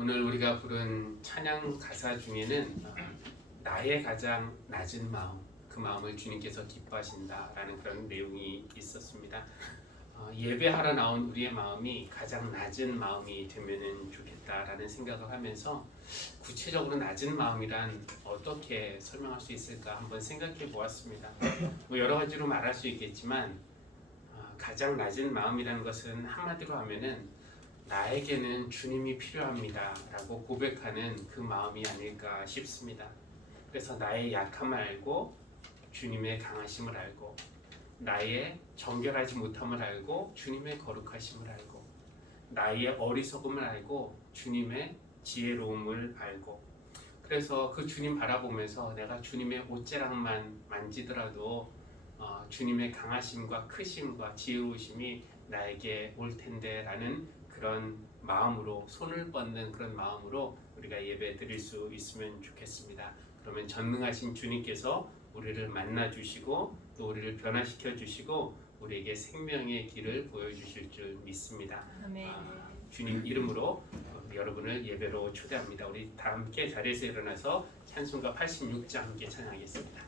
오늘 우리가 부른 찬양 가사 중에는 나의 가장 낮은 마음, 그 마음을 주님께서 기뻐하신다라는 그런 내용이 있었습니다. 예배하러 나온 우리의 마음이 가장 낮은 마음이 되면 좋겠다라는 생각을 하면서 구체적으로 낮은 마음이란 어떻게 설명할 수 있을까 한번 생각해 보았습니다. 여러 가지로 말할 수 있겠지만 가장 낮은 마음이라는 것은 한마디로 하면은 나에게는 주님이 필요합니다 라고 고백하는 그 마음이 아닐까 싶습니다. 그래서 나의 약함을 알고 주님의 강하심을 알고 나의 정결하지 못함을 알고 주님의 거룩하심을 알고 나의 어리석음을 알고 주님의 지혜로움을 알고, 그래서 그 주님 바라보면서 내가 주님의 옷자락만 만지더라도 주님의 강하심과 크심과 지혜로우심이 나에게 올 텐데 라는 그런 마음으로, 손을 뻗는 그런 마음으로 우리가 예배 드릴 수 있으면 좋겠습니다. 그러면 전능하신 주님께서 우리를 만나 주시고 또 우리를 변화시켜 주시고 우리에게 생명의 길을 보여주실 줄 믿습니다. 아멘. 주님 이름으로 여러분을 예배로 초대합니다. 우리 다 함께 자리에서 일어나서 찬송가 86장 함께 찬양하겠습니다.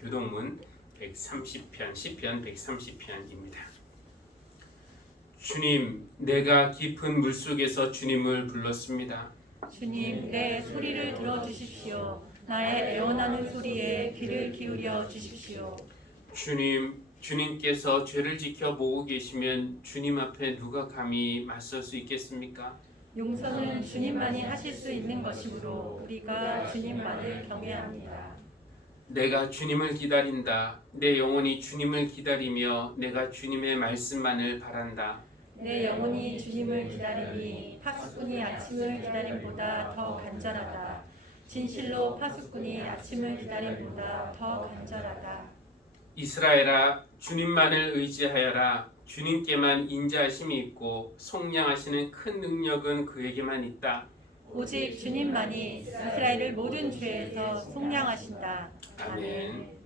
교동문 130편, 시편 130편입니다. 주님, 내가 깊은 물속에서 주님을 불렀습니다. 주님, 내 소리를 들어주십시오. 나의 애원하는 소리에 귀를 기울여 주십시오. 주님께서 죄를 지켜보고 계시면 주님 앞에 누가 감히 맞설 수 있겠습니까? 용서는 주님만이 하실 수 있는 것이므로 우리가 주님만을 경외합니다. 내가 주님을 기다린다. 내 영혼이 주님을 기다리며 내가 주님의 말씀만을 바란다. 내 영혼이 주님을 기다리니 파수꾼이 아침을 기다림보다 더 간절하다. 진실로 파수꾼이 아침을 기다림보다 더 간절하다. 이스라엘아 주님만을 의지하여라. 주님께만 인자하심이 있고 속량하시는 큰 능력은 그에게만 있다. 오직 주님만이 이스라엘을 모든 죄에서 속량하신다. 아멘.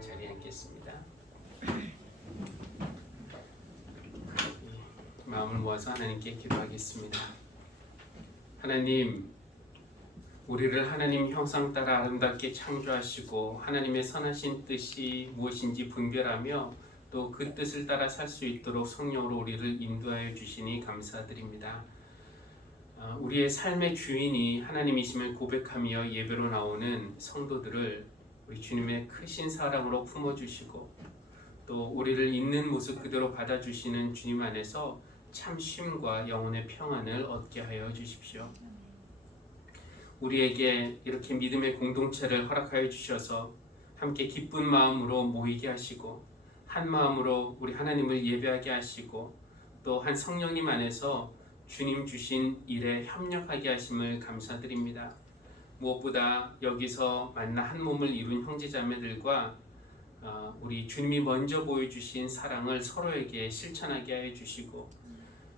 자리에 앉겠습니다. 마음을 모아서 하나님께 기도하겠습니다. 하나님, 우리를 하나님 형상 따라 아름답게 창조하시고 하나님의 선하신 뜻이 무엇인지 분별하며 또 그 뜻을 따라 살 수 있도록 성령으로 우리를 인도하여 주시니 감사드립니다. 우리의 삶의 주인이 하나님이심을 고백하며 예배로 나오는 성도들을 우리 주님의 크신 사랑으로 품어주시고 또 우리를 있는 모습 그대로 받아주시는 주님 안에서 참 쉼과 영혼의 평안을 얻게 하여 주십시오. 우리에게 이렇게 믿음의 공동체를 허락하여 주셔서 함께 기쁜 마음으로 모이게 하시고 한 마음으로 우리 하나님을 예배하게 하시고 또 한 성령님 안에서 주님 주신 일에 협력하게 하심을 감사드립니다. 무엇보다 여기서 만나 한 몸을 이룬 형제자매들과 우리 주님이 먼저 보여주신 사랑을 서로에게 실천하게 하여 주시고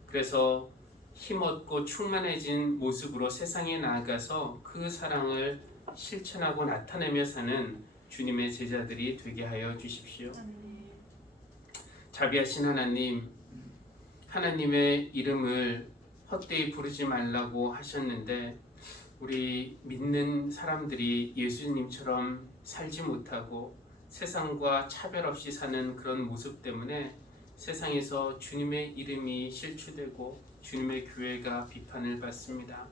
그래서 힘없고 충만해진 모습으로 세상에 나아가서 그 사랑을 실천하고 나타내며 사는 주님의 제자들이 되게 하여 주십시오. 자비하신 하나님, 하나님의 이름을 헛되이 부르지 말라고 하셨는데 우리 믿는 사람들이 예수님처럼 살지 못하고 세상과 차별 없이 사는 그런 모습 때문에 세상에서 주님의 이름이 실추되고 주님의 교회가 비판을 받습니다.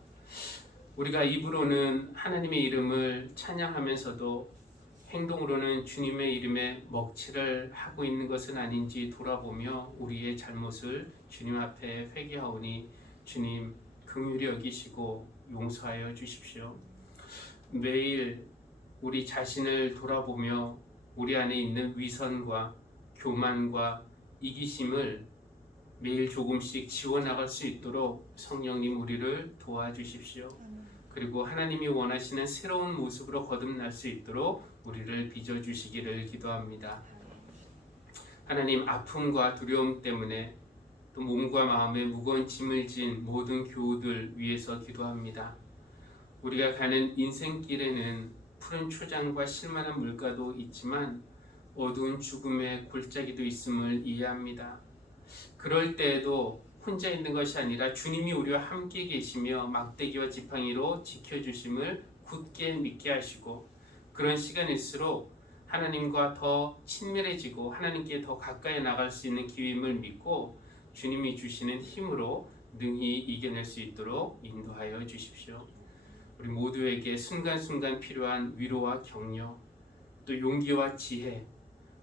우리가 입으로는 하나님의 이름을 찬양하면서도 행동으로는 주님의 이름에 먹칠을 하고 있는 것은 아닌지 돌아보며 우리의 잘못을 주님 앞에 회개하오니 주님 긍휼히 여기시고 용서하여 주십시오. 매일 우리 자신을 돌아보며 우리 안에 있는 위선과 교만과 이기심을 매일 조금씩 지워나갈 수 있도록 성령님 우리를 도와주십시오. 그리고 하나님이 원하시는 새로운 모습으로 거듭날 수 있도록 우리를 빚어주시기를 기도합니다. 하나님, 아픔과 두려움 때문에 또 몸과 마음에 무거운 짐을 진 모든 교우들 위해서 기도합니다. 우리가 가는 인생길에는 푸른 초장과 실만한 물가도 있지만 어두운 죽음의 골짜기도 있음을 이해합니다. 그럴 때에도 혼자 있는 것이 아니라 주님이 우리와 함께 계시며 막대기와 지팡이로 지켜주심을 굳게 믿게 하시고 그런 시간일수록 하나님과 더 친밀해지고 하나님께 더 가까이 나갈 수 있는 기회임을 믿고 주님이 주시는 힘으로 능히 이겨낼 수 있도록 인도하여 주십시오. 우리 모두에게 순간순간 필요한 위로와 격려, 또 용기와 지혜,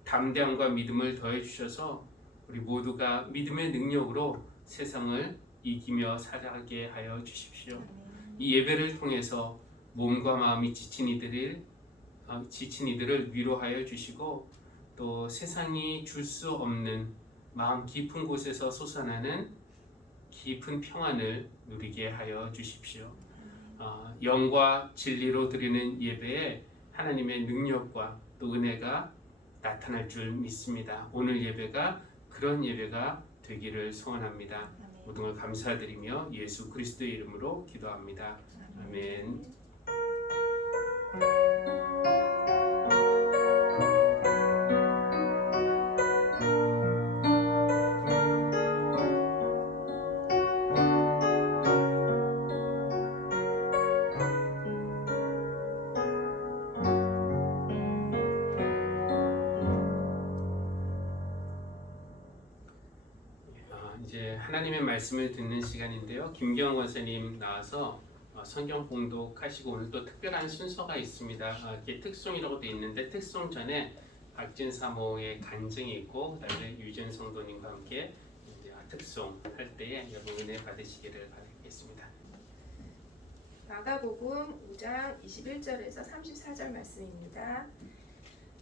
담대함과 믿음을 더해 주셔서 우리 모두가 믿음의 능력으로 세상을 이기며 살아가게 하여 주십시오. 이 예배를 통해서 몸과 마음이 지친 이들을 위로하여 주시고 또 세상이 줄 수 없는 마음 깊은 곳에서 솟아나는 깊은 평안을 누리게 하여 주십시오. 영과 진리로 드리는 예배에 하나님의 능력과 또 은혜가 나타날 줄 믿습니다. 오늘 예배가 그런 예배가 되기를 소원합니다. 모든 걸 감사드리며 예수 그리스도의 이름으로 기도합니다. 아멘. 하나님의 말씀을 듣는 시간인데요. 김경원 권사님 나와서 성경 봉독하시고 오늘 또 특별한 순서가 있습니다. 이게 특송이라고 되어 있는데 특송 전에 박진 사모의 간증이 있고 그다음에 유전 성도님과 함께 이제 특송 할 때에 여러분 은혜 받으시기를 바라겠습니다. 마가복음 5장 21절에서 34절 말씀입니다.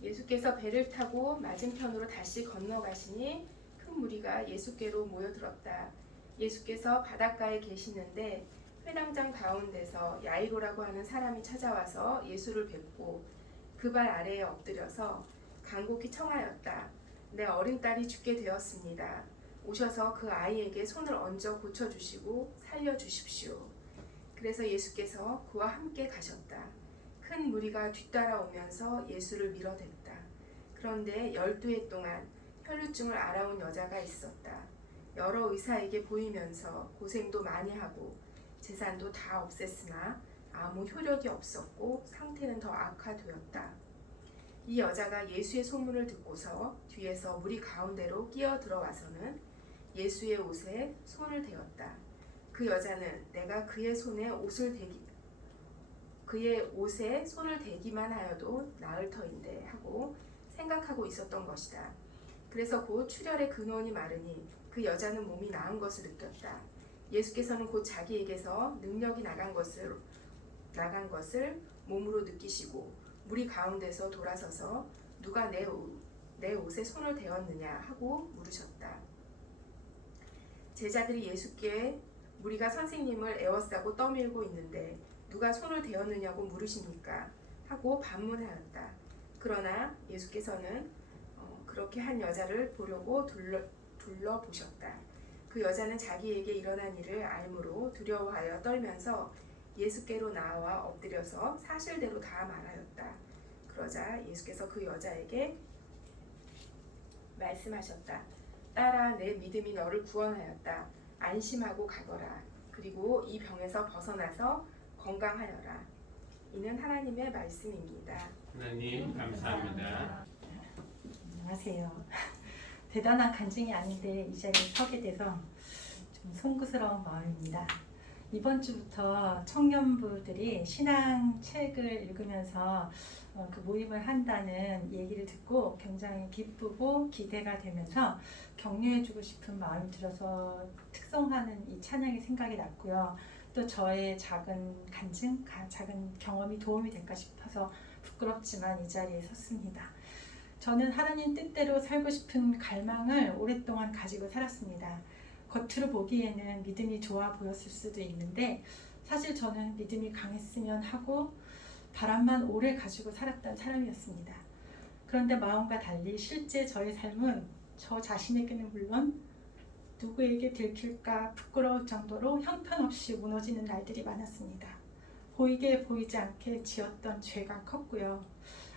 예수께서 배를 타고 맞은편으로 다시 건너가시니 큰 무리가 예수께로 모여들었다. 예수께서 바닷가에 계시는데 회당장 가운데서 야이로라고 하는 사람이 찾아와서 예수를 뵙고 그 발 아래에 엎드려서 간곡히 청하였다. 내 어린 딸이 죽게 되었습니다. 오셔서 그 아이에게 손을 얹어 고쳐주시고 살려주십시오. 그래서 예수께서 그와 함께 가셨다. 큰 무리가 뒤따라오면서 예수를 밀어댔다. 그런데 12해 동안 혈루증을 앓아온 여자가 있었다. 여러 의사에게 보이면서 고생도 많이 하고 재산도 다 없앴으나 아무 효력이 없었고 상태는 더 악화되었다. 이 여자가 예수의 소문을 듣고서 뒤에서 무리 가운데로 끼어 들어와서는 예수의 옷에 손을 대었다. 그 여자는 내가 그의 옷에 손을 대기만 하여도 나을 터인데 하고 생각하고 있었던 것이다. 그래서 곧 출혈의 근원이 마르니 그 여자는 몸이 나은 것을 느꼈다. 예수께서는 곧 자기에게서 능력이 나간 것을 몸으로 느끼시고 무리 가운데서 돌아서서 누가 내 옷에 손을 대었느냐 하고 물으셨다. 제자들이 예수께 무리가 선생님을 에워싸고 떠밀고 있는데 누가 손을 대었느냐고 물으십니까? 하고 반문하였다. 그러나 예수께서는 그렇게 한 여자를 보려고 둘러보셨다. 그 여자는 자기에게 일어난 일을 알므로 두려워하여 떨면서 예수께로 나와 엎드려서 사실대로 다 말하였다. 그러자 예수께서 그 여자에게 말씀하셨다. 딸아, 내 믿음이 너를 구원하였다. 안심하고 가거라. 그리고 이 병에서 벗어나서 건강하여라. 이는 하나님의 말씀입니다. 하나님 감사합니다. 안녕하세요. 대단한 간증이 아닌데 이 자리에 서게 돼서 좀 송구스러운 마음입니다. 이번 주부터 청년부들이 신앙 책을 읽으면서 그 모임을 한다는 얘기를 듣고 굉장히 기쁘고 기대가 되면서 격려해주고 싶은 마음이 들어서 특송하는 이 찬양이 생각이 났고요. 또 저의 작은 간증, 작은 경험이 도움이 될까 싶어서 부끄럽지만 이 자리에 섰습니다. 저는 하나님 뜻대로 살고 싶은 갈망을 오랫동안 가지고 살았습니다. 겉으로 보기에는 믿음이 좋아 보였을 수도 있는데 사실 저는 믿음이 강했으면 하고 바람만 오래 가지고 살았던 사람이었습니다. 그런데 마음과 달리 실제 저의 삶은 저 자신에게는 물론 누구에게 들킬까 부끄러울 정도로 형편없이 무너지는 날들이 많았습니다. 보이게 보이지 않게 지었던 죄가 컸고요.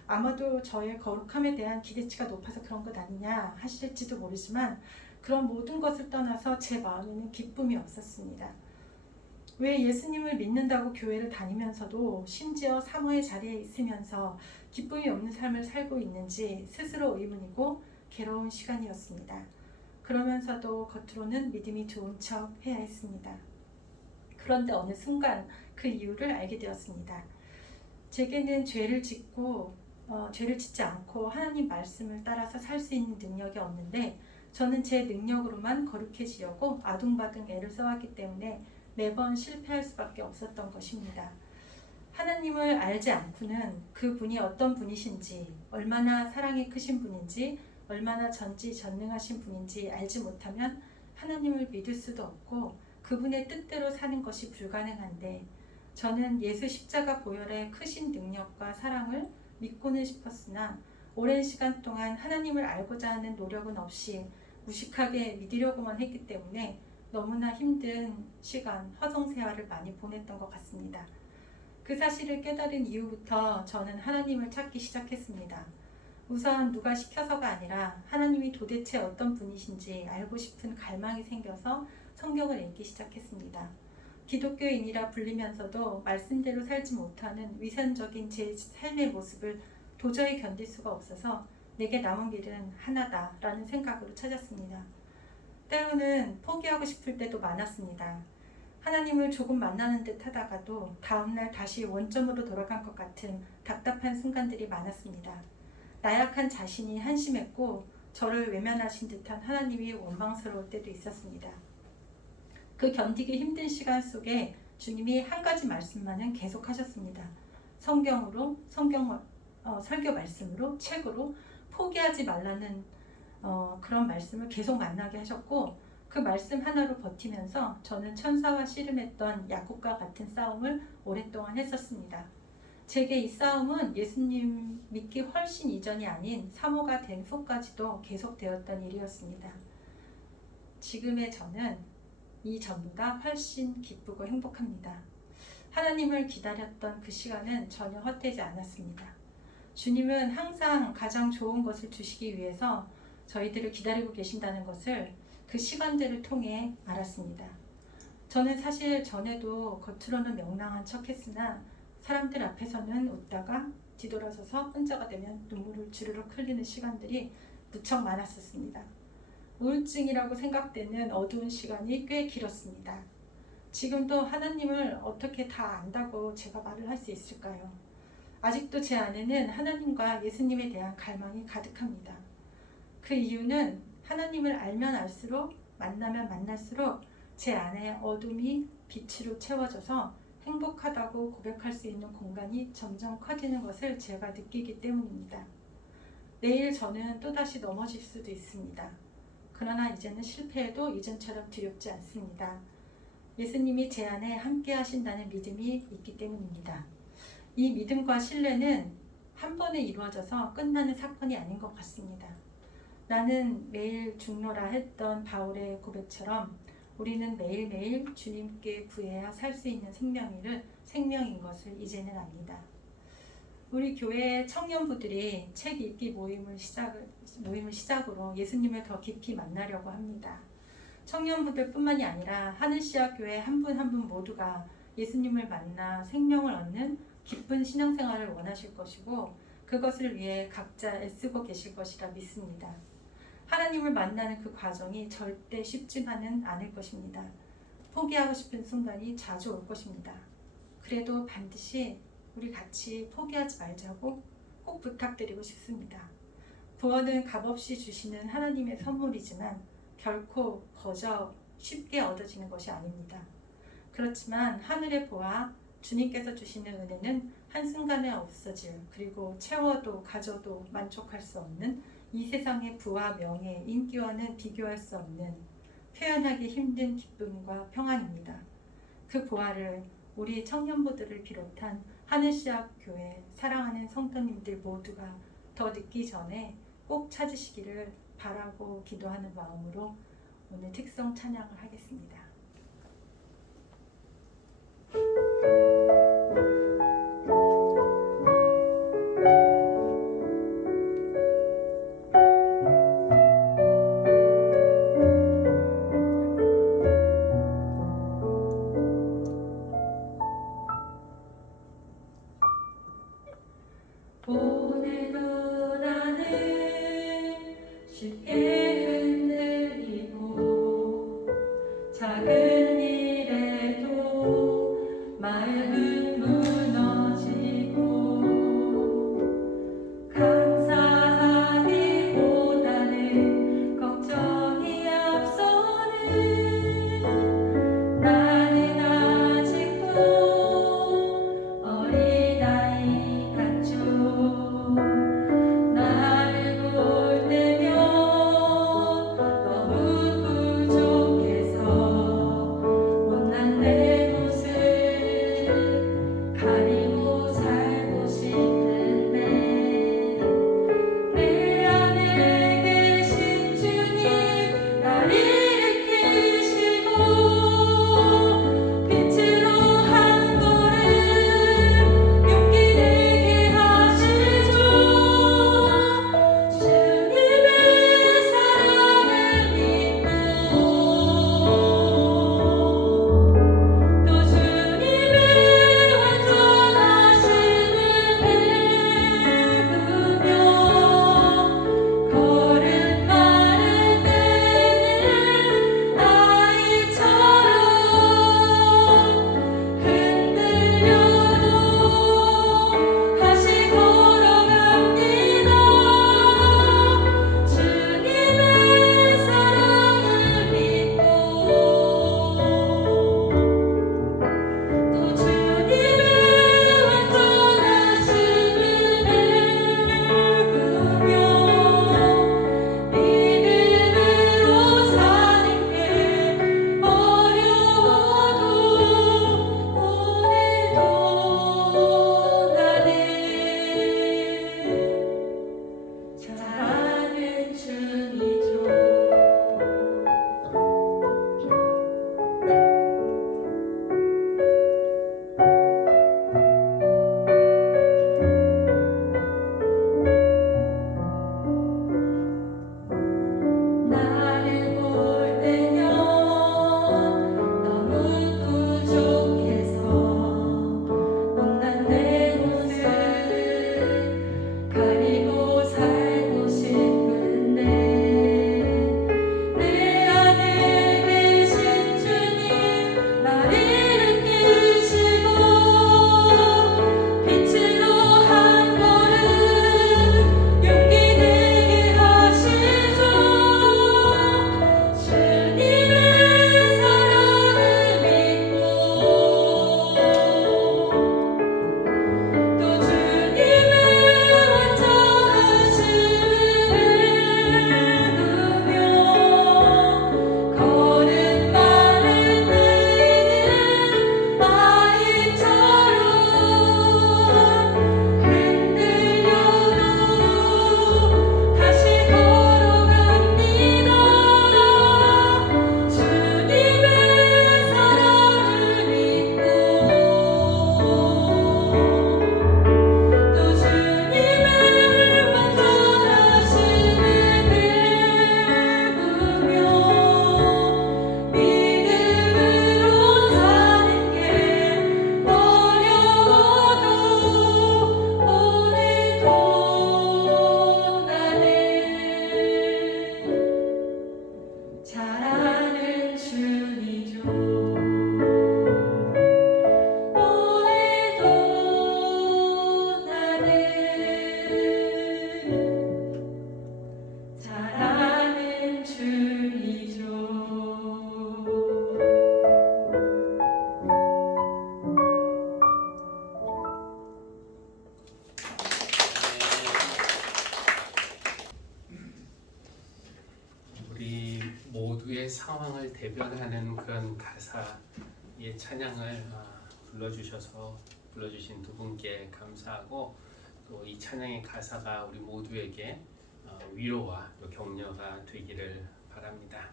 아마도 저의 거룩함에 대한 기대치가 높아서 그런 것 아니냐 하실지도 모르지만 그런 모든 것을 떠나서 제 마음에는 기쁨이 없었습니다. 왜 예수님을 믿는다고 교회를 다니면서도 심지어 사모의 자리에 있으면서 기쁨이 없는 삶을 살고 있는지 스스로 의문이고 괴로운 시간이었습니다. 그러면서도 겉으로는 믿음이 좋은 척 해야 했습니다. 그런데 어느 순간 그 이유를 알게 되었습니다. 제게는 죄를 짓지 않고 하나님 말씀을 따라서 살 수 있는 능력이 없는데 저는 제 능력으로만 거룩해지려고 아둥바둥 애를 써왔기 때문에 매번 실패할 수밖에 없었던 것입니다. 하나님을 알지 않고는 그분이 어떤 분이신지, 얼마나 사랑이 크신 분인지, 얼마나 전지전능하신 분인지 알지 못하면 하나님을 믿을 수도 없고 그분의 뜻대로 사는 것이 불가능한데 저는 예수 십자가 보혈의 크신 능력과 사랑을 믿고는 싶었으나 오랜 시간 동안 하나님을 알고자 하는 노력은 없이 무식하게 믿으려고만 했기 때문에 너무나 힘든 시간, 허송세월을 많이 보냈던 것 같습니다. 그 사실을 깨달은 이후부터 저는 하나님을 찾기 시작했습니다. 우선 누가 시켜서가 아니라 하나님이 도대체 어떤 분이신지 알고 싶은 갈망이 생겨서 성경을 읽기 시작했습니다. 기독교인이라 불리면서도 말씀대로 살지 못하는 위선적인 제 삶의 모습을 도저히 견딜 수가 없어서 내게 남은 길은 하나다라는 생각으로 찾았습니다. 때로는 포기하고 싶을 때도 많았습니다. 하나님을 조금 만나는 듯 하다가도 다음날 다시 원점으로 돌아간 것 같은 답답한 순간들이 많았습니다. 나약한 자신이 한심했고 저를 외면하신 듯한 하나님이 원망스러울 때도 있었습니다. 그 견디기 힘든 시간 속에 주님이 한 가지 말씀만은 계속하셨습니다. 성경으로, 설교 말씀으로, 책으로 포기하지 말라는 그런 말씀을 계속 만나게 하셨고, 그 말씀 하나로 버티면서 저는 천사와 씨름했던 야곱과 같은 싸움을 오랫동안 했었습니다. 제게 이 싸움은 예수님 믿기 훨씬 이전이 아닌 사모가 된 후까지도 계속되었던 일이었습니다. 지금의 저는 이 전보다 훨씬 기쁘고 행복합니다. 하나님을 기다렸던 그 시간은 전혀 헛되지 않았습니다. 주님은 항상 가장 좋은 것을 주시기 위해서 저희들을 기다리고 계신다는 것을 그 시간들을 통해 알았습니다. 저는 사실 전에도 겉으로는 명랑한 척 했으나 사람들 앞에서는 웃다가 뒤돌아서서 혼자가 되면 눈물을 주르륵 흘리는 시간들이 무척 많았었습니다. 우울증이라고 생각되는 어두운 시간이 꽤 길었습니다. 지금도 하나님을 어떻게 다 안다고 제가 말을 할 수 있을까요? 아직도 제 안에는 하나님과 예수님에 대한 갈망이 가득합니다. 그 이유는 하나님을 알면 알수록, 만나면 만날수록 제 안에 어둠이 빛으로 채워져서 행복하다고 고백할 수 있는 공간이 점점 커지는 것을 제가 느끼기 때문입니다. 내일 저는 또다시 넘어질 수도 있습니다. 그러나 이제는 실패해도 이전처럼 두렵지 않습니다. 예수님이 제 안에 함께 하신다는 믿음이 있기 때문입니다. 이 믿음과 신뢰는 한 번에 이루어져서 끝나는 사건이 아닌 것 같습니다. 나는 매일 죽노라 했던 바울의 고백처럼 우리는 매일매일 주님께 구해야 살 수 있는 생명인 것을 이제는 압니다. 우리 교회 청년부들이 책 읽기 모임을 시작으로 예수님을 더 깊이 만나려고 합니다. 청년부들뿐만이 아니라 하늘시학교회 한 분 한 분 모두가 예수님을 만나 생명을 얻는 기쁜 신앙생활을 원하실 것이고 그것을 위해 각자 애쓰고 계실 것이라 믿습니다. 하나님을 만나는 그 과정이 절대 쉽지만은 않을 것입니다. 포기하고 싶은 순간이 자주 올 것입니다. 그래도 반드시 우리 같이 포기하지 말자고 꼭 부탁드리고 싶습니다. 구원은 값없이 주시는 하나님의 선물이지만 결코 거저 쉽게 얻어지는 것이 아닙니다. 그렇지만 하늘의 보아 주님께서 주시는 은혜는 한순간에 없어질, 그리고 채워도 가져도 만족할 수 없는 이 세상의 부와 명예, 인기와는 비교할 수 없는 표현하기 힘든 기쁨과 평안입니다. 그 보아를 우리 청년부들을 비롯한 하늘시학교회 사랑하는 성도님들 모두가 더 늦기 전에 꼭 찾으시기를 바라고 기도하는 마음으로 오늘 특성 찬양을 하겠습니다. 오늘도 나는 쉽게 흔들리고 작은 일에도 마음은 무너지고 감사하기보다는 걱정이 앞서는 나는 아직도 어린아이 같죠. 나를 볼 때면 모두의 상황을 대변하는 그런 가사의 찬양을 불러주신 두 분께 감사하고 또 이 찬양의 가사가 우리 모두에게 위로와 또 격려가 되기를 바랍니다.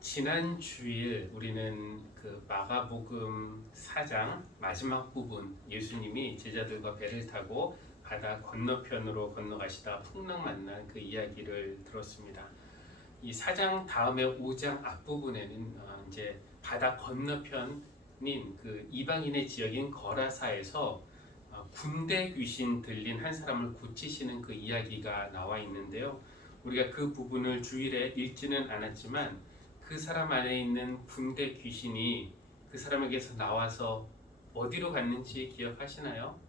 지난 주일 우리는 그 마가복음 4장 마지막 부분 예수님이 제자들과 배를 타고 바다 건너편으로 건너가시다 풍랑 만난 그 이야기를 들었습니다. 이 4장 다음에 5장 앞부분에는 이제 바다 건너편인 그 이방인의 지역인 거라사에서 군대 귀신 들린 한 사람을 고치시는 그 이야기가 나와 있는데요. 우리가 그 부분을 주일에 읽지는 않았지만 그 사람 안에 있는 군대 귀신이 그 사람에게서 나와서 어디로 갔는지 기억하시나요?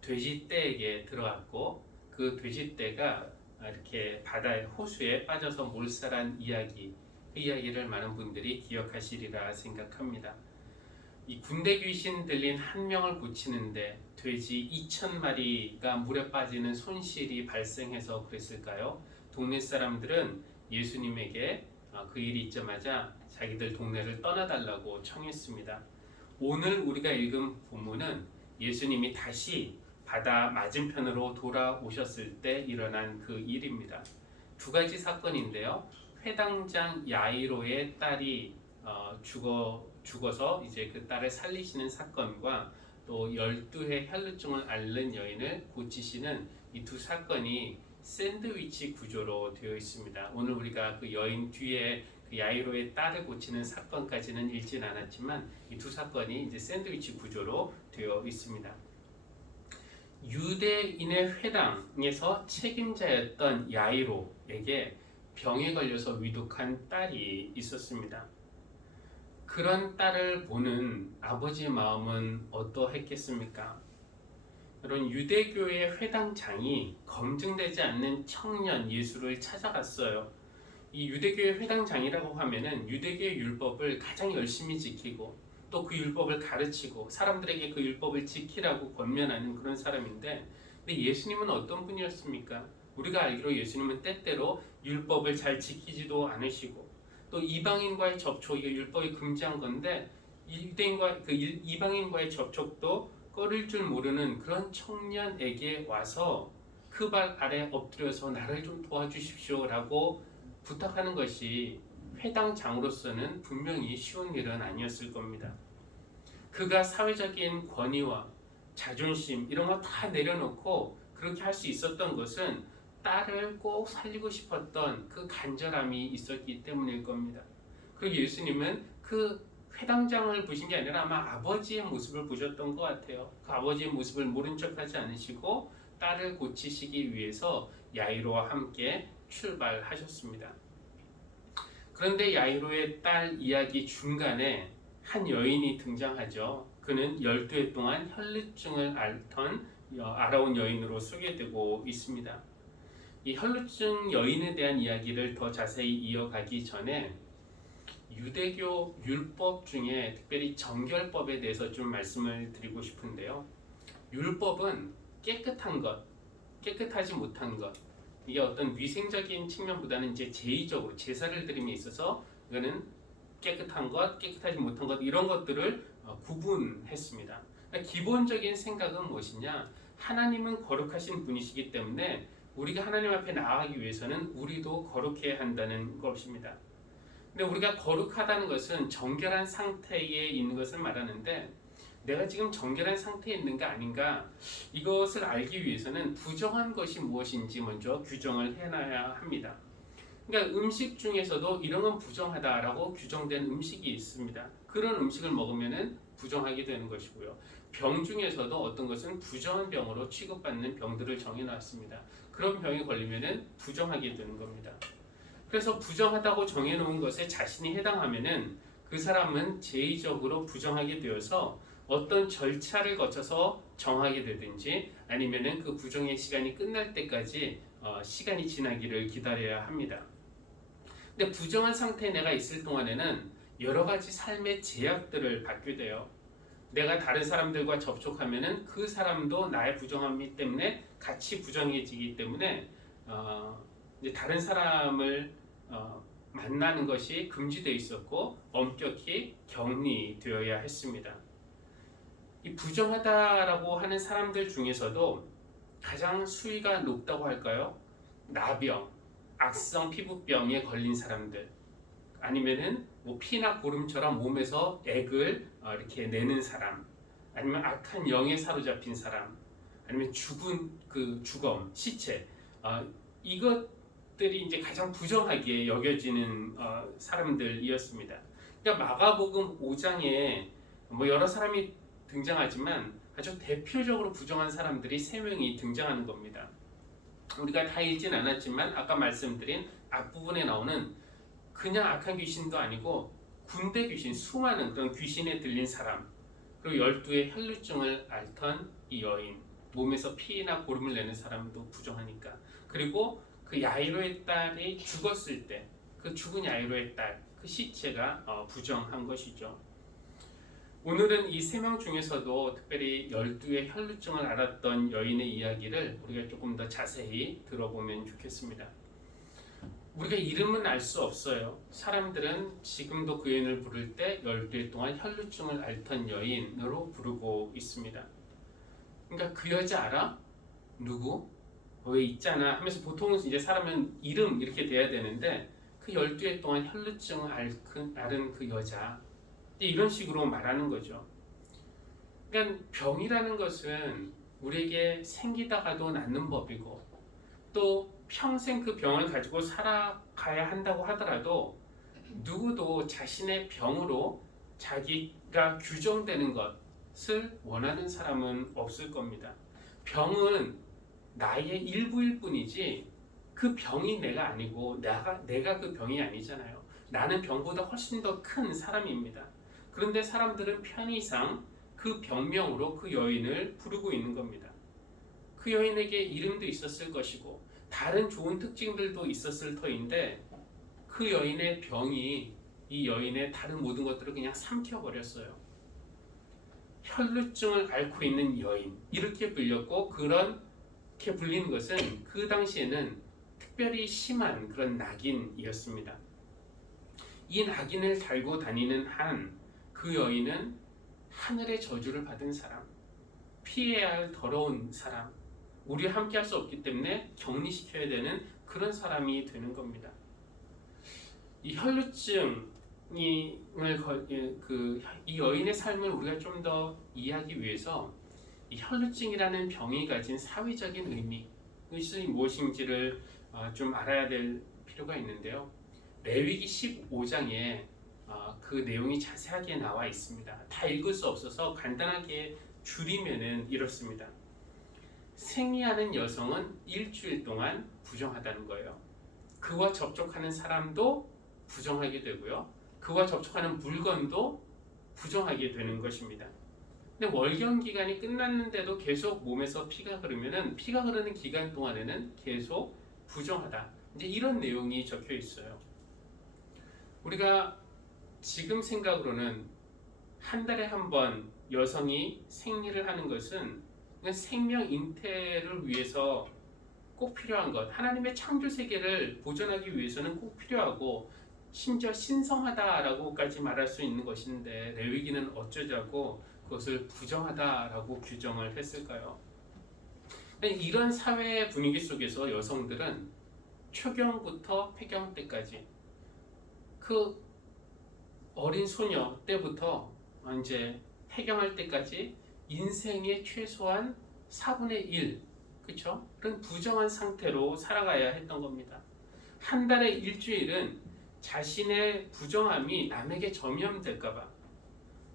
돼지떼에게 들어갔고 그 돼지떼가 이렇게 바다의 호수에 빠져서 몰살한 이야기, 그 이야기를 많은 분들이 기억하시리라 생각합니다. 이 군대 귀신 들린 한 명을 고치는데 돼지 2,000마리가 물에 빠지는 손실이 발생해서 그랬을까요? 동네 사람들은 예수님에게 그 일이 있자마자 자기들 동네를 떠나달라고 청했습니다. 오늘 우리가 읽은 본문은 예수님이 다시 바다 맞은편으로 돌아오셨을 때 일어난 그 일입니다. 두 가지 사건인데요. 회당장 야이로의 딸이 죽어서 이제 그 딸을 살리시는 사건과 또 12회 혈루증을 앓는 여인을 고치시는 이 두 사건이 샌드위치 구조로 되어 있습니다. 오늘 우리가 그 여인 뒤에 그 야이로의 딸을 고치는 사건까지는 읽진 않았지만 이 두 사건이 이제 샌드위치 구조로 되어 있습니다. 유대인의 회당에서 책임자였던 야이로에게 병에 걸려서 위독한 딸이 있었습니다. 그런 딸을 보는 아버지의 마음은 어떠했겠습니까? 여러분, 유대교의 회당장이 검증되지 않는 청년 예수를 찾아갔어요. 이 유대교의 회당장이라고 하면은 유대교의 율법을 가장 열심히 지키고 또 그 율법을 가르치고 사람들에게 그 율법을 지키라고 권면하는 그런 사람인데, 근데 예수님은 어떤 분이었습니까? 우리가 알기로 예수님은 때때로 율법을 잘 지키지도 않으시고 또 이방인과의 접촉, 이게 율법이 금지한 건데 유대인과 그 이방인과의 접촉도 꺼릴 줄 모르는 그런 청년에게 와서 그 발 아래 엎드려서 나를 좀 도와주십시오라고 부탁하는 것이 회당장으로서는 분명히 쉬운 일은 아니었을 겁니다. 그가 사회적인 권위와 자존심 이런 거 다 내려놓고 그렇게 할 수 있었던 것은 딸을 꼭 살리고 싶었던 그 간절함이 있었기 때문일 겁니다. 그리고 예수님은 그 회당장을 보신 게 아니라 아마 아버지의 모습을 보셨던 것 같아요. 그 아버지의 모습을 모른 척하지 않으시고 딸을 고치시기 위해서 야이로와 함께 출발하셨습니다. 그런데 야이로의 딸 이야기 중간에 한 여인이 등장하죠. 그는 12해 동안 혈루증을 알아온 여인으로 소개되고 있습니다. 이 혈루증 여인에 대한 이야기를 더 자세히 이어가기 전에 유대교 율법 중에 특별히 정결법에 대해서 좀 말씀을 드리고 싶은데요. 율법은 깨끗한 것, 깨끗하지 못한 것, 이게 어떤 위생적인 측면보다는 이제 제의적으로 제사를 드림에 있어서 이거는 깨끗한 것, 깨끗하지 못한 것 이런 것들을 구분했습니다. 그러니까 기본적인 생각은 무엇이냐? 하나님은 거룩하신 분이시기 때문에 우리가 하나님 앞에 나아가기 위해서는 우리도 거룩해야 한다는 것입니다. 근데 우리가 거룩하다는 것은 정결한 상태에 있는 것을 말하는데 내가 지금 정결한 상태에 있는가 아닌가 이것을 알기 위해서는 부정한 것이 무엇인지 먼저 규정을 해놔야 합니다. 그러니까 음식 중에서도 이런 건 부정하다라고 규정된 음식이 있습니다. 그런 음식을 먹으면은 부정하게 되는 것이고요. 병 중에서도 어떤 것은 부정한 병으로 취급받는 병들을 정해놨습니다. 그런 병에 걸리면은 부정하게 되는 겁니다. 그래서 부정하다고 정해놓은 것에 자신이 해당하면은 그 사람은 제의적으로 부정하게 되어서 어떤 절차를 거쳐서 정하게 되든지 아니면은 그 부정의 시간이 끝날 때까지 시간이 지나기를 기다려야 합니다. 근데 부정한 상태에 내가 있을 동안에는 여러 가지 삶의 제약들을 받게 돼요. 내가 다른 사람들과 접촉하면은 그 사람도 나의 부정함 때문에 같이 부정해지기 때문에 이제 다른 사람을 만나는 것이 금지되어 있었고 엄격히 격리되어야 했습니다. 이 부정하다라고 하는 사람들 중에서도 가장 수위가 높다고 할까요? 나병, 악성 피부병에 걸린 사람들, 아니면은 뭐 피나 고름처럼 몸에서 액을 이렇게 내는 사람, 아니면 악한 영에 사로잡힌 사람, 아니면 죽은 그 주검, 시체, 이것들이 이제 가장 부정하게 여겨지는 사람들이었습니다. 그러니까 마가복음 5장에 뭐 여러 사람이 등장하지만 아주 대표적으로 부정한 사람들이 3명이 등장하는 겁니다. 우리가 다 읽진 않았지만 아까 말씀드린 앞부분에 나오는 그냥 악한 귀신도 아니고 군대 귀신, 수많은 그런 귀신에 들린 사람, 그리고 12의 혈루증을 앓던 이 여인, 몸에서 피나 고름을 내는 사람도 부정하니까, 그리고 그 야이로의 딸이 죽었을 때 그 죽은 야이로의 딸, 그 시체가 부정한 것이죠. 오늘은 이 3명 중에서도 특별히 12의 혈루증을 앓았던 여인의 이야기를 우리가 조금 더 자세히 들어보면 좋겠습니다. 우리가 이름은 알 수 없어요. 사람들은 지금도 그 여인을 부를 때 12일 동안 혈루증을 앓던 여인으로 부르고 있습니다. 그러니까 그 여자 알아? 누구? 왜 있잖아 하면서 보통은 이제 사람은 이름 이렇게 돼야 되는데 그 12일 동안 혈루증을 앓은 그 여자, 이런 식으로 말하는 거죠. 그러니까 병이라는 것은 우리에게 생기다가도 낫는 법이고, 또 평생 그 병을 가지고 살아가야 한다고 하더라도 누구도 자신의 병으로 자기가 규정되는 것을 원하는 사람은 없을 겁니다. 병은 나의 일부일 뿐이지 그 병이 내가 아니고 내가 그 병이 아니잖아요. 나는 병보다 훨씬 더 큰 사람입니다. 그런데 사람들은 편의상 그 병명으로 그 여인을 부르고 있는 겁니다. 그 여인에게 이름도 있었을 것이고 다른 좋은 특징들도 있었을 터인데 그 여인의 병이 이 여인의 다른 모든 것들을 그냥 삼켜버렸어요. 혈루증을 앓고 있는 여인, 이렇게 불렸고, 그렇게 불리는 것은 그 당시에는 특별히 심한 그런 낙인이었습니다. 이 낙인을 달고 다니는 한 그 여인은 하늘의 저주를 받은 사람, 피해야 할 더러운 사람, 우리와 함께 할 수 없기 때문에 격리시켜야 되는 그런 사람이 되는 겁니다. 이 혈루증이 이 여인의 삶을 우리가 좀 더 이해하기 위해서 이 혈루증이라는 병이 가진 사회적인 의미, 그것이 무엇인지를 좀 알아야 될 필요가 있는데요. 레위기 15장에 그 내용이 자세하게 나와 있습니다. 다 읽을 수 없어서 간단하게 줄이면은 이렇습니다. 생리하는 여성은 일주일 동안 부정하다는 거예요. 그와 접촉하는 사람도 부정하게 되고요. 그와 접촉하는 물건도 부정하게 되는 것입니다. 근데 월경 기간이 끝났는데도 계속 몸에서 피가 흐르면은 피가 흐르는 기간 동안에는 계속 부정하다. 이제 이런 내용이 적혀 있어요. 우리가 지금 생각으로는 한 달에 한 번 여성이 생리를 하는 것은 생명 잉태를 위해서 꼭 필요한 것, 하나님의 창조 세계를 보존하기 위해서는 꼭 필요하고 심지어 신성하다라고까지 말할 수 있는 것인데 레위기는 어쩌자고 그것을 부정하다라고 규정을 했을까요? 이런 사회 분위기 속에서 여성들은 초경부터 폐경 때까지 그 어린 소녀 때부터 이제 폐경할 때까지 인생의 최소한 4분의 1, 그렇죠? 그런 부정한 상태로 살아가야 했던 겁니다. 한 달에 일주일은 자신의 부정함이 남에게 점염될까봐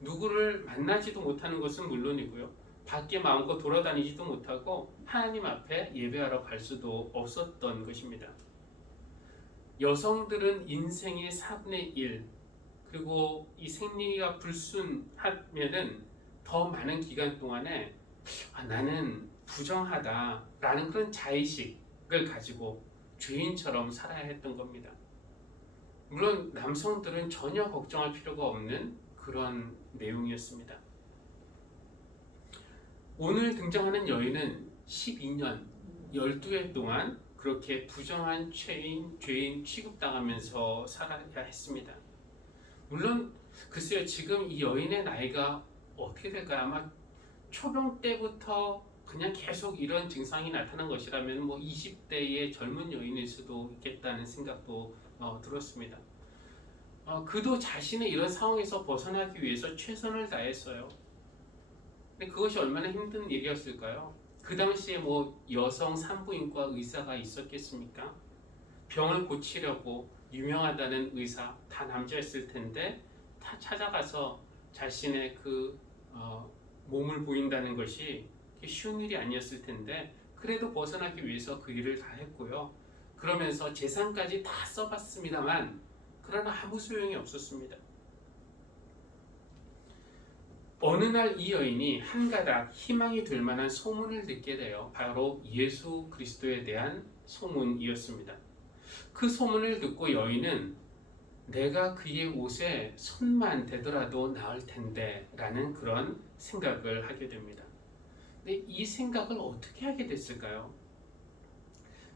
누구를 만나지도 못하는 것은 물론이고요. 밖에 마음껏 돌아다니지도 못하고 하나님 앞에 예배하러 갈 수도 없었던 것입니다. 여성들은 인생의 4분의 1, 그리고 이 생리가 불순하면은 더 많은 기간 동안에 나는 부정하다라는 그런 자의식을 가지고 죄인처럼 살아야 했던 겁니다. 물론 남성들은 전혀 걱정할 필요가 없는 그런 내용이었습니다. 오늘 등장하는 여인은 12년, 12회 동안 그렇게 부정한 죄인 취급당하면서 살아야 했습니다. 물론 글쎄요, 지금 이 여인의 나이가 어떻게 될까요? 아마 초병 때부터 그냥 계속 이런 증상이 나타난 것이라면 뭐 20대의 젊은 여인일 수도 있겠다는 생각도 들었습니다. 그도 자신의 이런 상황에서 벗어나기 위해서 최선을 다했어요. 근데 그것이 얼마나 힘든 일이었을까요? 그 당시에 뭐 여성 산부인과 의사가 있었겠습니까? 병을 고치려고 유명하다는 의사 다 남자였을 텐데 다 찾아가서 자신의 그 몸을 보인다는 것이 쉬운 일이 아니었을 텐데 그래도 벗어나기 위해서 그 일을 다 했고요. 그러면서 재산까지 다 써봤습니다만 그러나 아무 소용이 없었습니다. 어느 날 이 여인이 한 가닥 희망이 될 만한 소문을 듣게 돼요. 바로 예수 그리스도에 대한 소문이었습니다. 그 소문을 듣고 여인은 내가 그의 옷에 손만 대더라도 나을 텐데 라는 그런 생각을 하게 됩니다. 근데 이 생각을 어떻게 하게 됐을까요?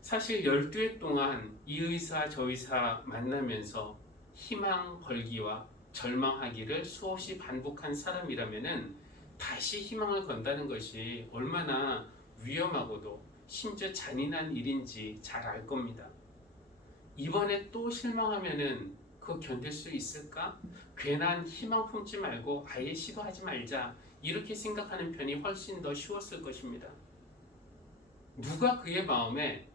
사실 12해 동안 이 의사 저 의사 만나면서 희망 걸기와 절망하기를 수없이 반복한 사람이라면은 다시 희망을 건다는 것이 얼마나 위험하고도 심지어 잔인한 일인지 잘 알 겁니다. 이번에 또 실망하면은 그거 견딜 수 있을까? 괜한 희망 품지 말고 아예 시도하지 말자 이렇게 생각하는 편이 훨씬 더 쉬웠을 것입니다. 누가 그의 마음에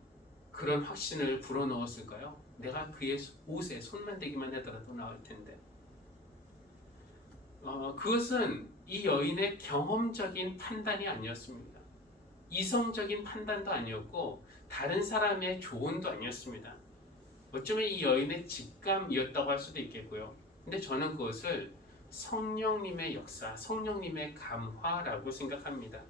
그런 확신을 불어넣었을까요? 내가 그의 옷에 손만 대기만 하더라도 나을 텐데. 그것은 이 여인의 경험적인 판단이 아니었습니다. 이성적인 판단도 아니었고 다른 사람의 조언도 아니었습니다. 어쩌면 이 여인의 직감이었다고 할 수도 있겠고요. 근데 저는 그것을 성령님의 역사, 성령님의 감화라고 생각합니다.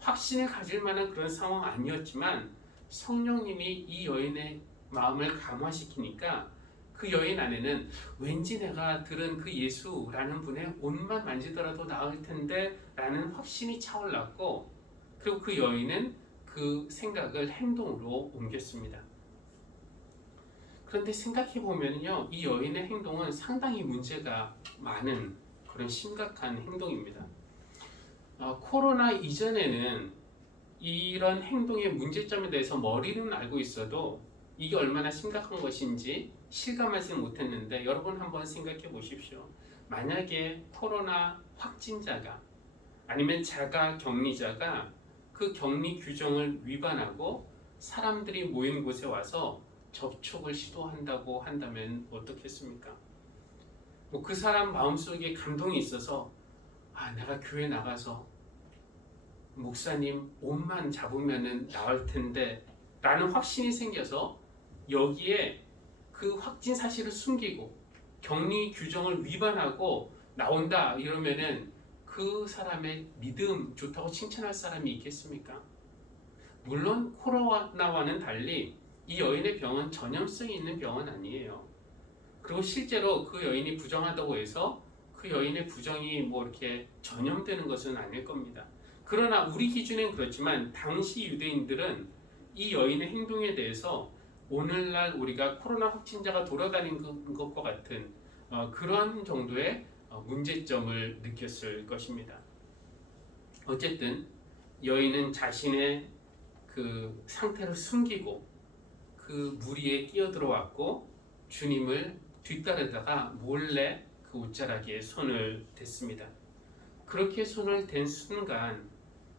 확신을 가질 만한 그런 상황 아니었지만 성령님이 이 여인의 마음을 감화시키니까 그 여인 안에는 왠지 내가 들은 그 예수라는 분의 옷만 만지더라도 나을 텐데 라는 확신이 차올랐고 그리고 그 여인은 그 생각을 행동으로 옮겼습니다. 그런데 생각해보면요, 이 여인의 행동은 상당히 문제가 많은 그런 심각한 행동입니다. 코로나 이전에는 이런 행동의 문제점에 대해서 머리는 알고 있어도 이게 얼마나 심각한 것인지 실감하지 못했는데 여러분 한번 생각해 보십시오. 만약에 코로나 확진자가 아니면 자가 격리자가 그 격리 규정을 위반하고 사람들이 모인 곳에 와서 접촉을 시도한다고 한다면 어떻겠습니까? 뭐 그 사람 마음속에 감동이 있어서 내가 교회 나가서 목사님 옷만 잡으면은 나을 텐데 라는 확신이 생겨서 여기에 그 확진 사실을 숨기고 격리 규정을 위반하고 나온다 이러면은 그 사람의 믿음 좋다고 칭찬할 사람이 있겠습니까? 물론 코로나와는 달리 이 여인의 병은 전염성이 있는 병은 아니에요. 그리고 실제로 그 여인이 부정하다고 해서 그 여인의 부정이 뭐 이렇게 전염되는 것은 아닐 겁니다. 그러나 우리 기준엔 그렇지만 당시 유대인들은 이 여인의 행동에 대해서 오늘날 우리가 코로나 확진자가 돌아다니는 것과 같은 그런 정도의 문제점을 느꼈을 것입니다. 어쨌든 여인은 자신의 그 상태를 숨기고 그 무리에 끼어들어왔고 주님을 뒤따르다가 몰래 그 옷자락에 손을 댔습니다. 그렇게 손을 댄 순간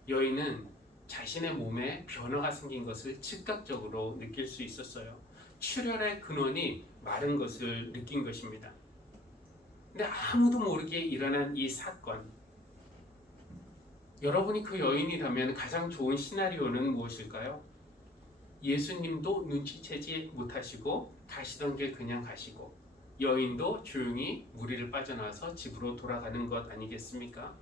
여인은 자신의 몸에 변화가 생긴 것을 즉각적으로 느낄 수 있었어요. 출혈의 근원이 마른 것을 느낀 것입니다. 근데 아무도 모르게 일어난 이 사건, 여러분이 그 여인이라면 가장 좋은 시나리오는 무엇일까요? 예수님도 눈치채지 못하시고 가시던 길 그냥 가시고 여인도 조용히 무리를 빠져나와서 집으로 돌아가는 것 아니겠습니까?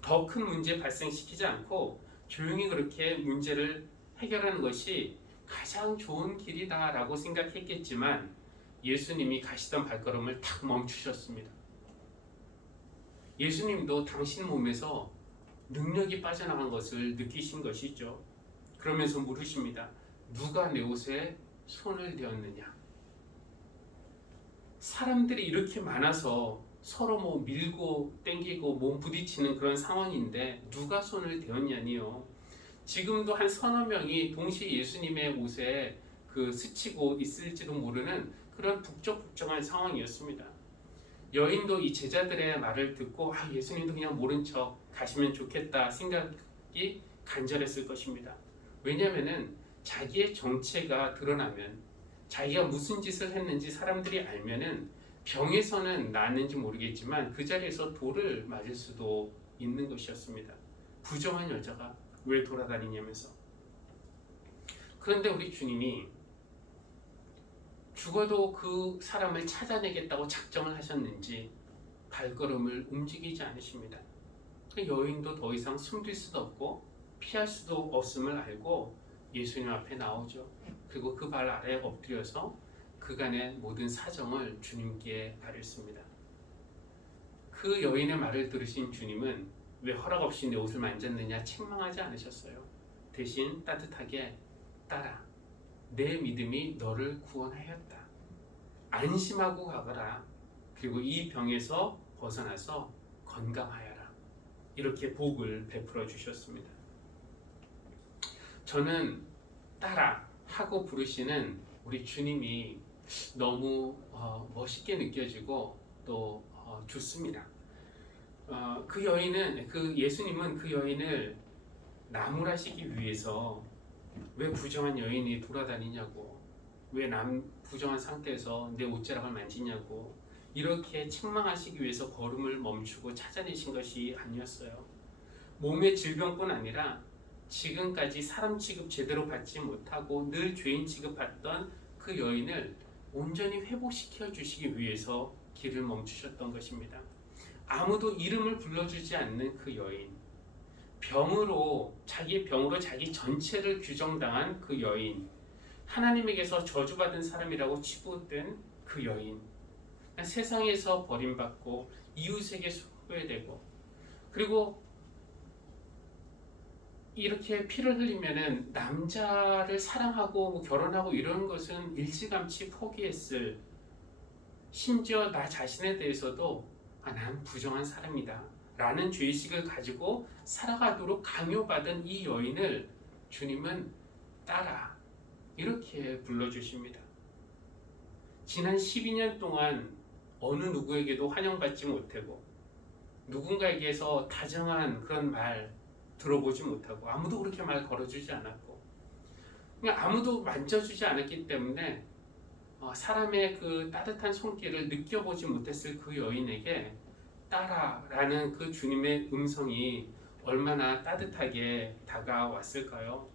더 큰 문제 발생시키지 않고 조용히 그렇게 문제를 해결하는 것이 가장 좋은 길이다라고 생각했겠지만 예수님이 가시던 발걸음을 탁 멈추셨습니다. 예수님도 당신 몸에서 능력이 빠져나간 것을 느끼신 것이죠. 그러면서 물으십니다. 누가 내 옷에 손을 대었느냐? 사람들이 이렇게 많아서 서로 뭐 밀고 땡기고 몸 부딪히는 그런 상황인데 누가 손을 대었냐니요. 지금도 한 서너 명이 동시에 예수님의 옷에 그 스치고 있을지도 모르는 그런 북적북적한 상황이었습니다. 여인도 이 제자들의 말을 듣고 예수님도 그냥 모른 척 가시면 좋겠다 생각이 간절했을 것입니다. 왜냐하면은 자기의 정체가 드러나면 자기가 무슨 짓을 했는지 사람들이 알면은 병에서는 낫는지 모르겠지만 그 자리에서 돌을 맞을 수도 있는 것이었습니다. 부정한 여자가 왜 돌아다니냐면서. 그런데 우리 주님이 죽어도 그 사람을 찾아내겠다고 작정을 하셨는지 발걸음을 움직이지 않으십니다. 그 여인도 더 이상 숨길 수도 없고 피할 수도 없음을 알고 예수님 앞에 나오죠. 그리고 그 발 아래 엎드려서 그간의 모든 사정을 주님께 아뢰습니다. 그 여인의 말을 들으신 주님은 왜 허락 없이 내 옷을 만졌느냐 책망하지 않으셨어요. 대신 따뜻하게 딸아, 내 믿음이 너를 구원하였다. 안심하고 가거라. 그리고 이 병에서 벗어나서 건강하여라. 이렇게 복을 베풀어 주셨습니다. 저는 딸아 하고 부르시는 우리 주님이 너무 멋있게 느껴지고 또 좋습니다. 그 여인은 그 예수님은 그 여인을 나무라시기 위해서 왜 부정한 여인이 돌아다니냐고, 왜 부정한 상태에서 내 옷자락을 만지냐고 이렇게 책망하시기 위해서 걸음을 멈추고 찾아내신 것이 아니었어요. 몸의 질병뿐 아니라 지금까지 사람 취급 제대로 받지 못하고 늘 죄인 취급받던 그 여인을 온전히 회복시켜 주시기 위해서 길을 멈추셨던 것입니다. 아무도 이름을 불러주지 않는 그 여인, 자기 병으로 자기 전체를 규정당한 그 여인, 하나님에게서 저주받은 사람이라고 치부된 그 여인, 세상에서 버림받고 이웃에게 소외되고, 그리고 이렇게 피를 흘리면은 남자를 사랑하고 뭐 결혼하고 이런 것은 일찌감치 포기했을, 심지어 나 자신에 대해서도 난 부정한 사람이다 라는 죄의식을 가지고 살아가도록 강요받은 이 여인을 주님은 딸아 이렇게 불러주십니다. 지난 12년 동안 어느 누구에게도 환영받지 못하고 누군가에게서 다정한 그런 말 들어보지 못하고 아무도 그렇게 말 걸어주지 않았고 그냥 아무도 만져주지 않았기 때문에 사람의 그 따뜻한 손길을 느껴보지 못했을 그 여인에게 딸아라는 그 주님의 음성이 얼마나 따뜻하게 다가왔을까요?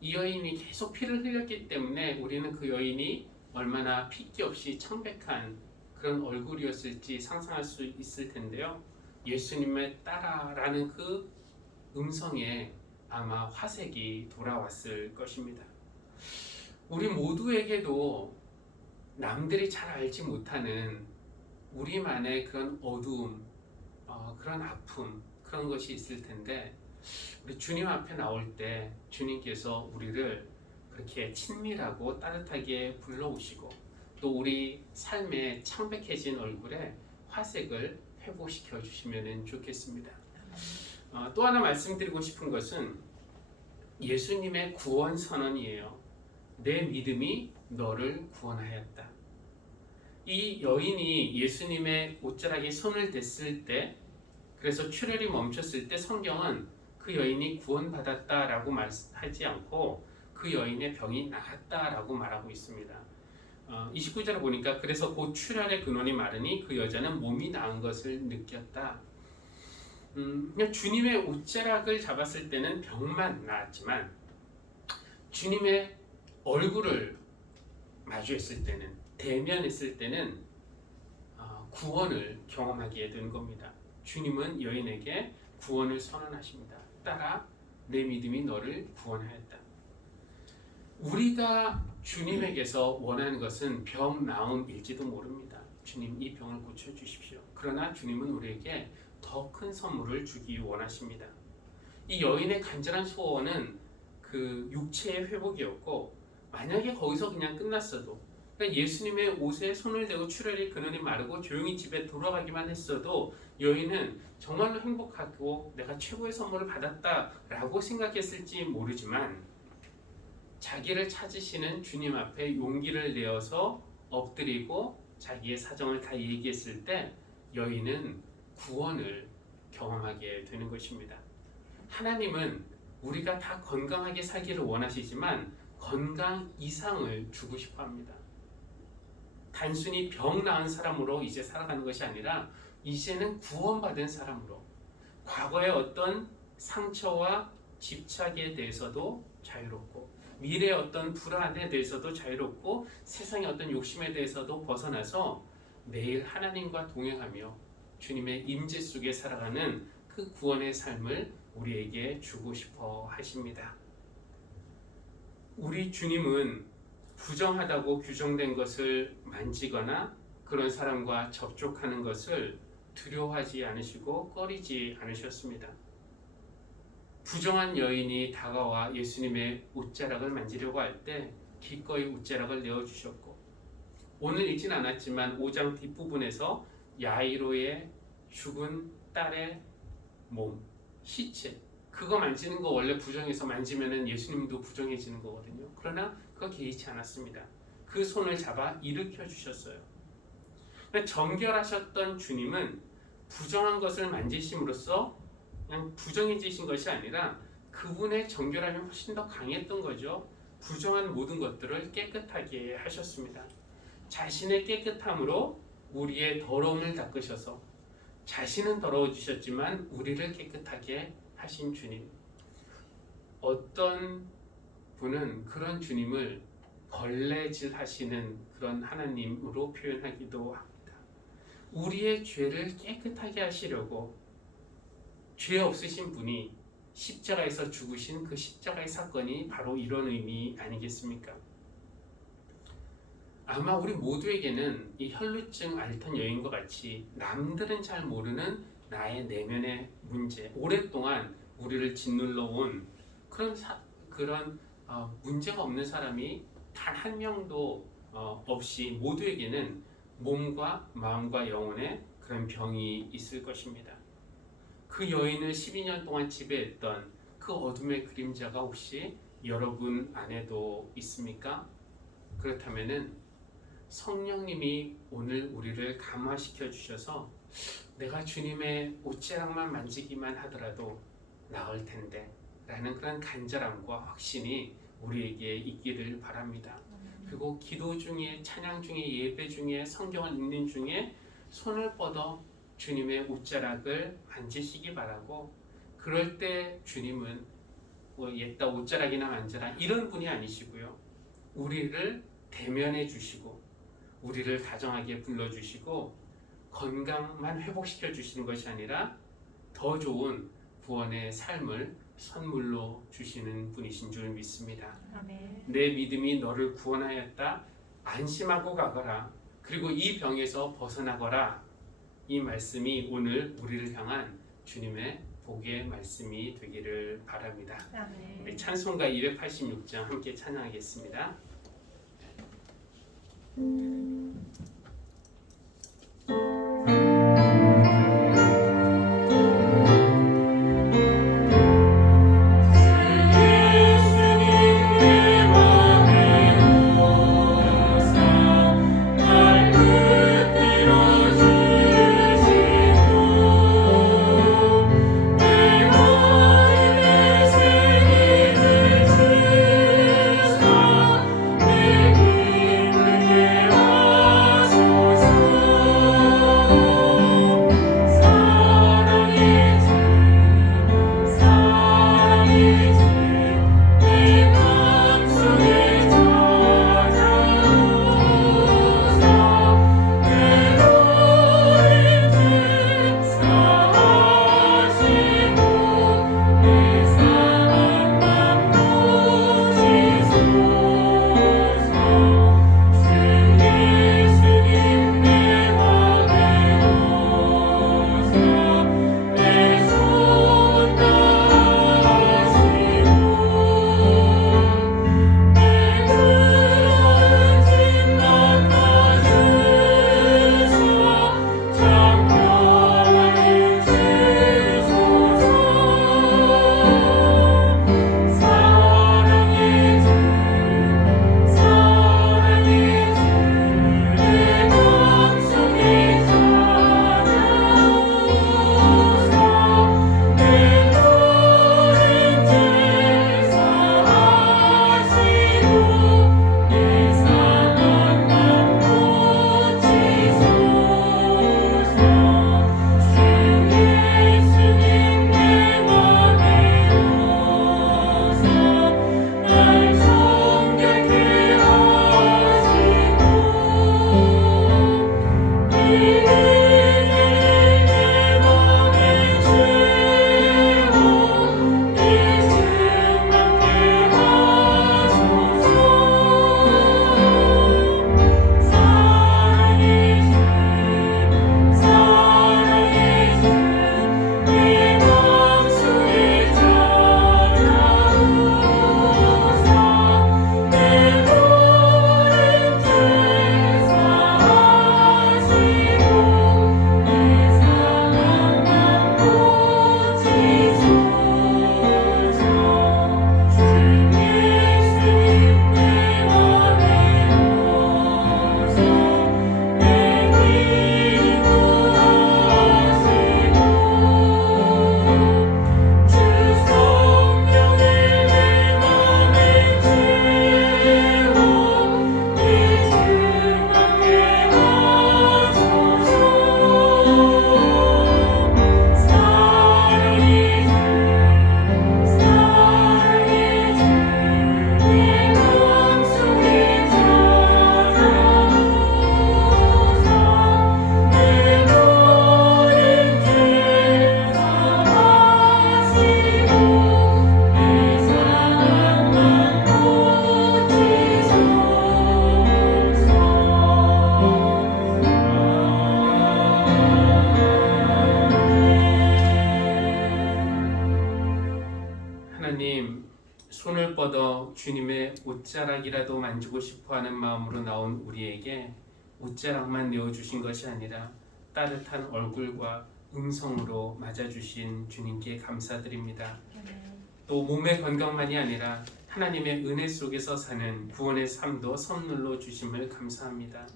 이 여인이 계속 피를 흘렸기 때문에 우리는 그 여인이 얼마나 핏기 없이 청백한 그런 얼굴이었을지 상상할 수 있을 텐데요. 예수님의 딸아라는 그 음성에 아마 화색이 돌아왔을 것입니다. 우리 모두에게도 남들이 잘 알지 못하는 우리만의 그런 어두움, 그런 아픔, 그런 것이 있을 텐데 우리 주님 앞에 나올 때 주님께서 우리를 그렇게 친밀하고 따뜻하게 불러오시고 또 우리 삶의 창백해진 얼굴에 화색을 회복시켜 주시면 좋겠습니다. 또 하나 말씀드리고 싶은 것은 예수님의 구원 선언이에요. 내 믿음이 너를 구원하였다. 이 여인이 예수님의 옷자락에 손을 댔을 때, 그래서 출혈이 멈췄을 때 성경은 그 여인이 구원받았다라고 말하지 않고 그 여인의 병이 나았다라고 말하고 있습니다. 29절을 보니까 그래서 곧 출혈의 근원이 마르니 그 여자는 몸이 나은 것을 느꼈다. 그냥 주님의 옷자락을 잡았을 때는 병만 나았지만 주님의 얼굴을 마주했을 때는, 대면했을 때는 구원을 경험하게 된 겁니다. 주님은 여인에게 구원을 선언하십니다. 딸아, 내 믿음이 너를 구원하였다. 우리가 주님에게서 원하는 것은 병 나음일지도 모릅니다. 주님, 이 병을 고쳐주십시오. 그러나 주님은 우리에게 더 큰 선물을 주기 원하십니다. 이 여인의 간절한 소원은 그 육체의 회복이었고, 만약에 거기서 그냥 끝났어도, 그러니까 예수님의 옷에 손을 대고 출혈이 근원이 마르고 조용히 집에 돌아가기만 했어도 여인은 정말로 행복하고 내가 최고의 선물을 받았다라고 생각했을지 모르지만, 자기를 찾으시는 주님 앞에 용기를 내어서 엎드리고 자기의 사정을 다 얘기했을 때 여인은 구원을 경험하게 되는 것입니다. 하나님은 우리가 다 건강하게 살기를 원하시지만 건강 이상을 주고 싶어 합니다. 단순히 병 나은 사람으로 이제 살아가는 것이 아니라 이제는 구원받은 사람으로, 과거의 어떤 상처와 집착에 대해서도 자유롭고, 미래의 어떤 불안에 대해서도 자유롭고, 세상의 어떤 욕심에 대해서도 벗어나서 매일 하나님과 동행하며 주님의 임재 속에 살아가는 그 구원의 삶을 우리에게 주고 싶어 하십니다. 우리 주님은 부정하다고 규정된 것을 만지거나 그런 사람과 접촉하는 것을 두려워하지 않으시고 꺼리지 않으셨습니다. 부정한 여인이 다가와 예수님의 옷자락을 만지려고 할 때 기꺼이 옷자락을 내어주셨고, 오늘 읽진 않았지만 5장 뒷부분에서 야이로의 죽은 딸의 몸, 시체, 그거 만지는 거 원래 부정해서 만지면은 예수님도 부정해지는 거거든요. 그러나 그거 개의치 않았습니다. 그 손을 잡아 일으켜 주셨어요. 정결하셨던 주님은 부정한 것을 만지심으로써 그냥 부정해지신 것이 아니라 그분의 정결함이 훨씬 더 강했던 거죠. 부정한 모든 것들을 깨끗하게 하셨습니다. 자신의 깨끗함으로 우리의 더러움을 닦으셔서, 자신은 더러워지셨지만 우리를 깨끗하게 하신 주님. 어떤 분은 그런 주님을 걸레질 하시는 그런 하나님으로 표현하기도 합니다. 우리의 죄를 깨끗하게 하시려고 죄 없으신 분이 십자가에서 죽으신 그 십자가의 사건이 바로 이런 의미 아니겠습니까? 아마 우리 모두에게는 이 혈루증 앓던 여인과 같이 남들은 잘 모르는 나의 내면의 문제, 오랫동안 우리를 짓눌러 온 그런 문제가 없는 사람이 단 한 명도 없이 모두에게는 몸과 마음과 영혼에 그런 병이 있을 것입니다. 그 여인을 12년 동안 지배했던 그 어둠의 그림자가 혹시 여러분 안에도 있습니까? 그렇다면은 성령님이 오늘 우리를 감화시켜 주셔서 내가 주님의 옷자락만 만지기만 하더라도 나을 텐데 라는 그런 간절함과 확신이 우리에게 있기를 바랍니다. 그리고 기도 중에, 찬양 중에, 예배 중에, 성경을 읽는 중에 손을 뻗어 주님의 옷자락을 만지시기 바라고, 그럴 때 주님은 옛다 옷자락이나 만져라 이런 분이 아니시고요, 우리를 대면해 주시고 우리를 다정하게 불러주시고 건강만 회복시켜 주시는 것이 아니라 더 좋은 구원의 삶을 선물로 주시는 분이신 줄 믿습니다. 아멘. 내 믿음이 너를 구원하였다. 안심하고 가거라. 그리고 이 병에서 벗어나거라. 이 말씀이 오늘 우리를 향한 주님의 복의 말씀이 되기를 바랍니다. 아멘. 우리 찬송가 286장 함께 찬양하겠습니다. 주님의 옷자락이라도 만지고 싶어하는 마음으로 나온 우리에게 옷자락만 내어주신 것이 아니라 따뜻한 얼굴과 음성으로 맞아주신 주님께 감사드립니다. 또 몸의 건강만이 아니라 하나님의 은혜 속에서 사는 구원의 삶도 선물로 주심을 감사합니다.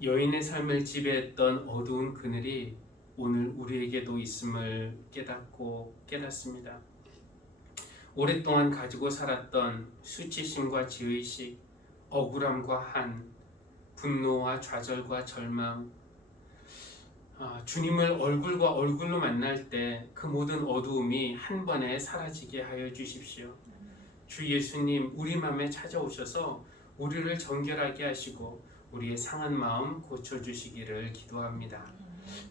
여인의 삶을 지배했던 어두운 그늘이 오늘 우리에게도 있음을 깨닫고 깨닫습니다. 오랫동안 가지고 살았던 수치심과 죄의식, 억울함과 한, 분노와 좌절과 절망, 주님을 얼굴과 얼굴로 만날 때 그 모든 어두움이 한 번에 사라지게 하여 주십시오. 주 예수님 우리 마음에 찾아오셔서 우리를 정결하게 하시고 우리의 상한 마음 고쳐주시기를 기도합니다.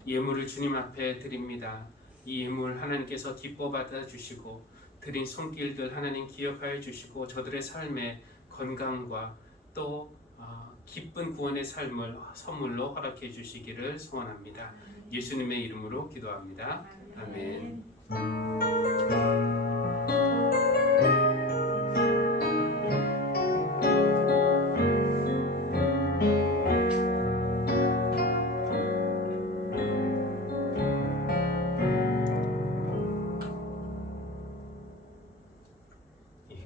예물을 주님 앞에 드립니다. 이 예물 하나님께서 기뻐 받아주시고 드린 손길들 하나님 기억하여 주시고 저들의 삶에 건강과 또 기쁜 구원의 삶을 선물로 허락해 주시기를 소원합니다. 예수님의 이름으로 기도합니다. 아멘.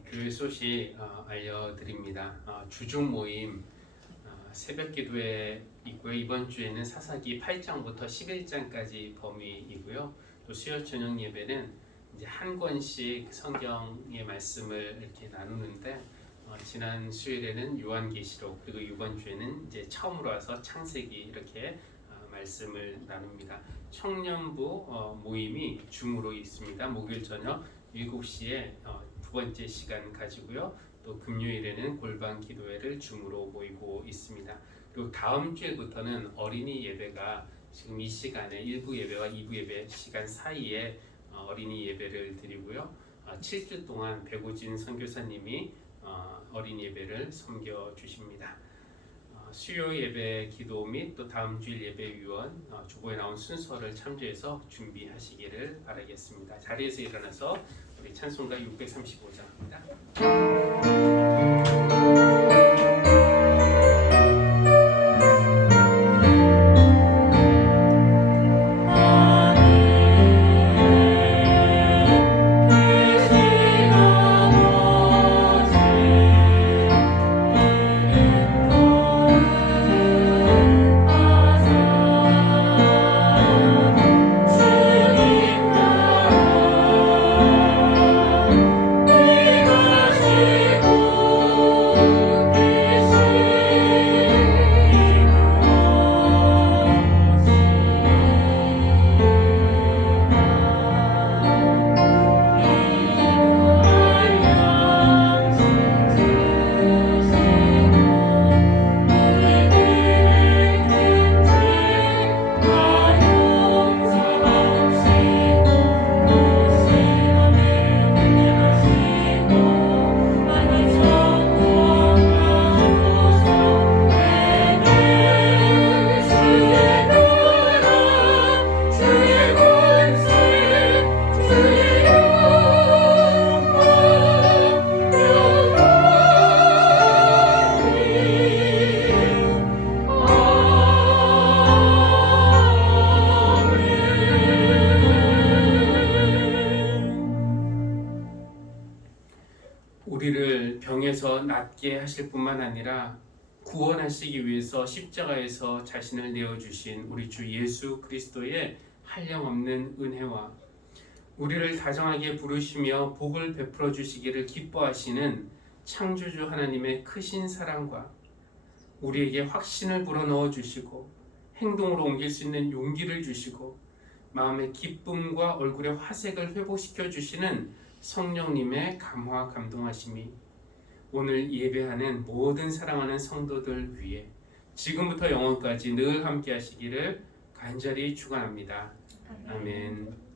교회 소식 알려드립니다. 주중 모임 새벽 기도회 있고요. 이번 주에는 사사기 8장부터 11장까지 범위이고요. 또 수요 저녁 예배는 이제 한 권씩 성경의 말씀을 이렇게 나누는데 지난 수요일에는 요한계시록 그리고 이번 주에는 이제 처음으로 와서 창세기 이렇게 말씀을 나눕니다. 청년부 모임이 줌으로 있습니다. 목요일 저녁 7시에 두 번째 시간 가지고요. 또 금요일에는 골방 기도회를 줌으로 모이고 있습니다. 그리고 다음 주에부터는 어린이 예배가 지금 이 시간에 1부 예배와 2부 예배 시간 사이에 어린이 예배를 드리고요. 7주 동안 백오진 선교사님이 어린이 예배를 섬겨 주십니다. 수요 예배 기도 및 또 다음 주일 예배 위원 주보에 나온 순서를 참조해서 준비하시기를 바라겠습니다. 자리에서 일어나서 우리 찬송가 635장입니다. 우리를 병에서 낫게 하실 뿐만 아니라 구원하시기 위해서 십자가에서 자신을 내어주신 우리 주 예수 그리스도의 한량없는 은혜와 우리를 다정하게 부르시며 복을 베풀어 주시기를 기뻐하시는 창조주 하나님의 크신 사랑과 우리에게 확신을 불어넣어 주시고 행동으로 옮길 수 있는 용기를 주시고 마음의 기쁨과 얼굴의 화색을 회복시켜 주시는 성령님의 감화 감동하심이 오늘 예배하는 모든 사랑하는 성도들 위해 지금부터 영원까지 늘 함께 하시기를 간절히 축원합니다. 아멘.